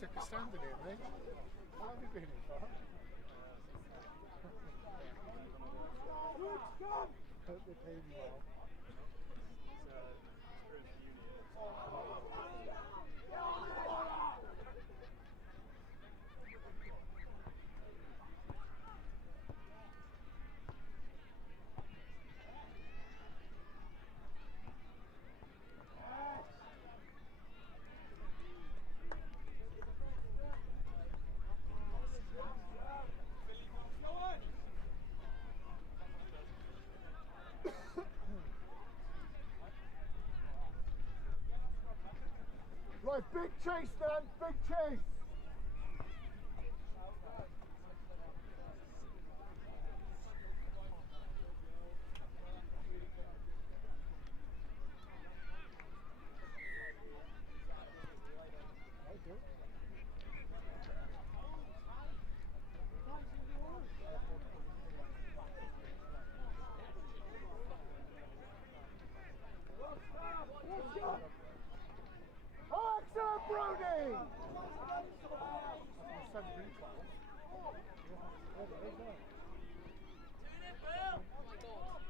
sick of standing here, mate. How long have you been here for? Hope they paid you well. Right, big chase then, big chase! Okay. Excellent, Brody! 17-12. Oh my god.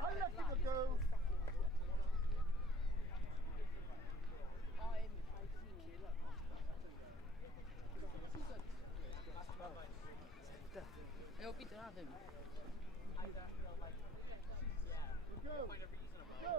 I let him go. I'm 18 kilo. Jag vill inte ha den. Go. Go.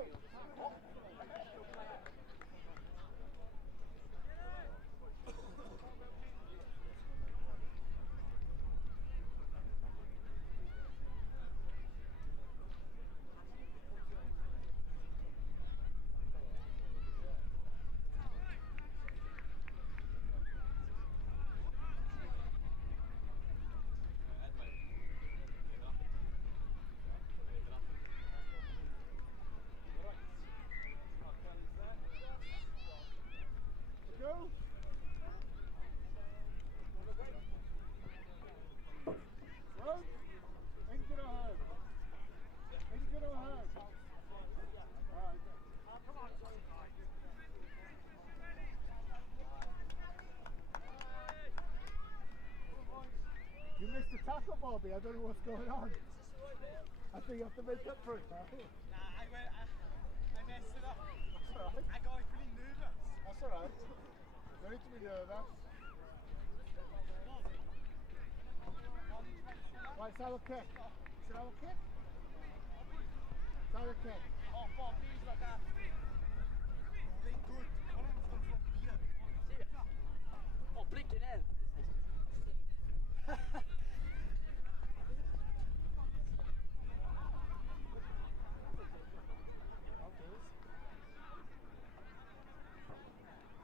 Go. Run. Into the herd. Into the herd. Alright. Come on. You missed the tackle, Bobby. I don't know what's going on. I think you have to make up for it now. Nah, I messed it up. That's alright. I got really nervous. That's alright. No need to be nervous. Right, it's our kick. Is it our kick? It's our kick. Oh, Bob, please look at. Oh, they good. One of them's gone from here. Serious? Oh, blinking hell.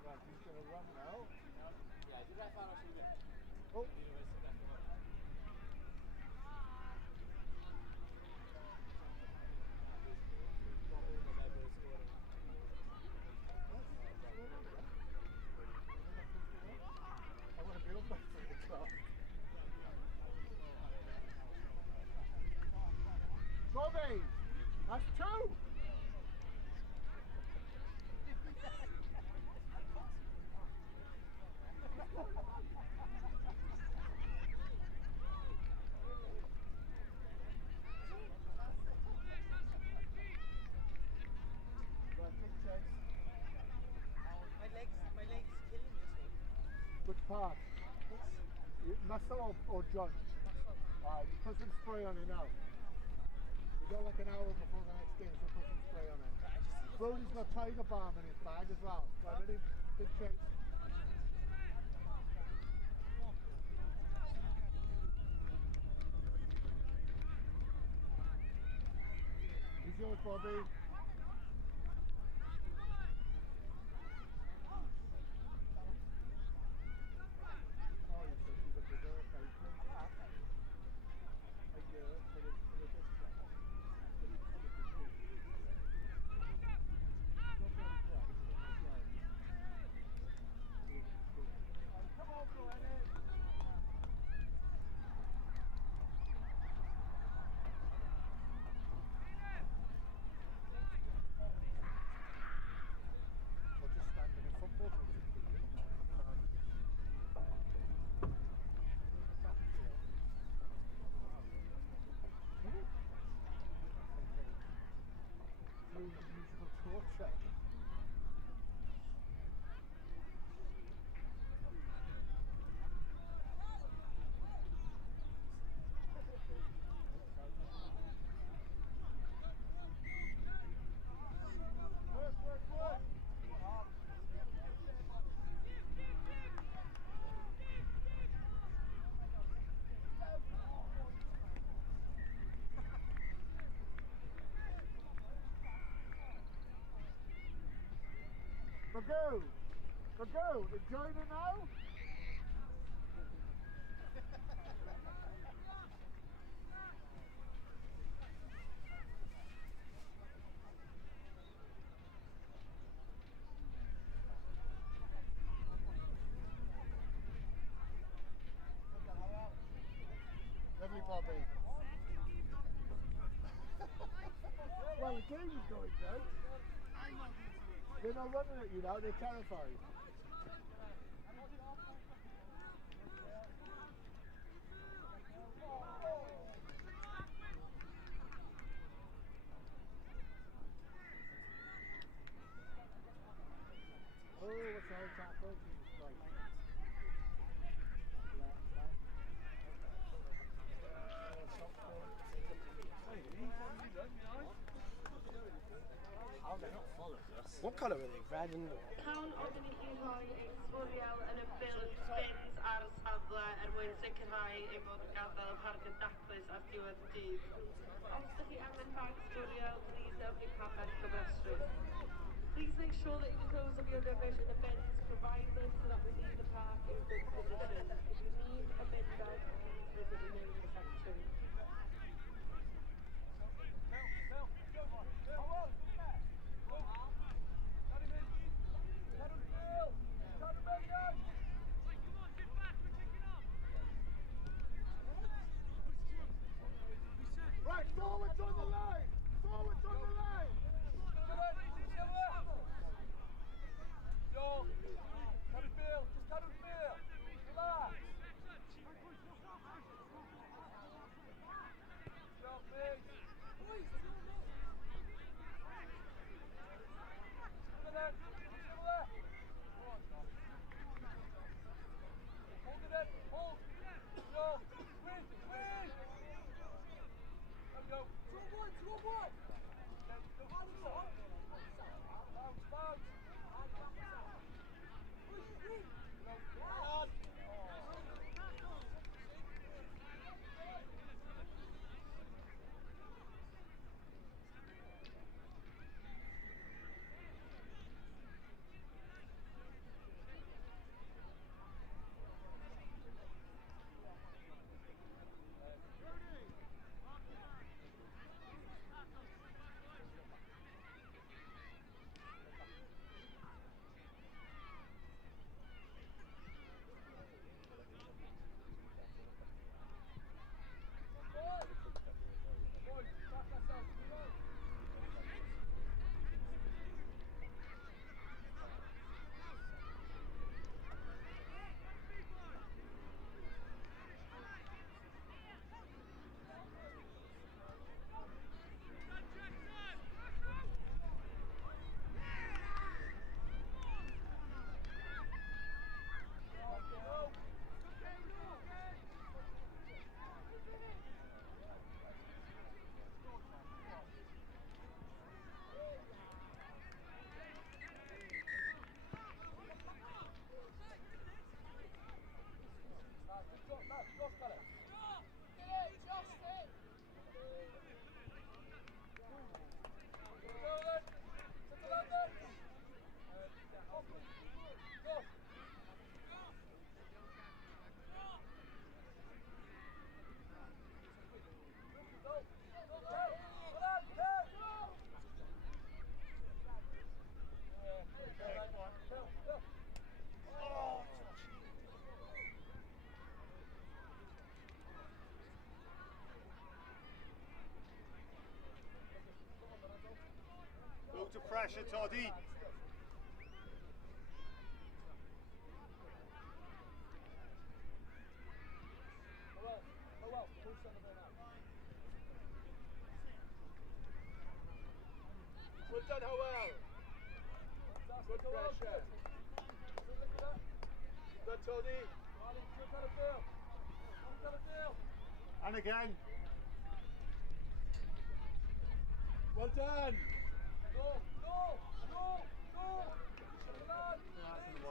Right, he's going to run now. Yeah, du ref arall sy'n mynd. Oh. I want to be up by 3 o'clock. Bobby! That's 2! My legs killing this one. Which part? Muscle or joint? Muscle. Alright, put some spray on it now. We've got like an hour before the next game, so put some spray on it. Brody's got Tiger Balm in his bag as well. Right, ready? Big chase. He's yours, Bobby. butcher. Magoo! Magoo, enjoying it now? Lovely Bobby. Well, the game is going good. They're not running at you now, they're terrified. Oh, what's our tackle? Jesus Christ. What colour are they? Red and... Cawn oeddwn i chi rhoi eich sbwriel yn y bins ar y safle mwyn sicrhau ei bod yn gadael y parc yn daclus ar diwedd y dydd. Os ydych chi angen bag sbwriel, please ewch i pabell gofrestrwyd. Please make sure that you dispose of your rubbish in the bins. Provide this so that we leave the park in good condition. If you need a bin bag, please visit the main reception. Right, forwards on the line! Forwards on the line! Yo, cadw bil, just cadw bil. Relax. Go, big. Hold it in, hold. Go, win, win. There we go. 2-1, 2-1. Bounce, bounce. To pressure, Toddy. Well done, Howell. Good pressure. Good, Tony. And again. Well done. Go, go, go, go. Come on.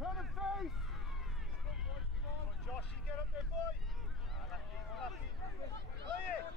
Turn and face! Come on, Josh, you get up there, boy. Lucky. Play it!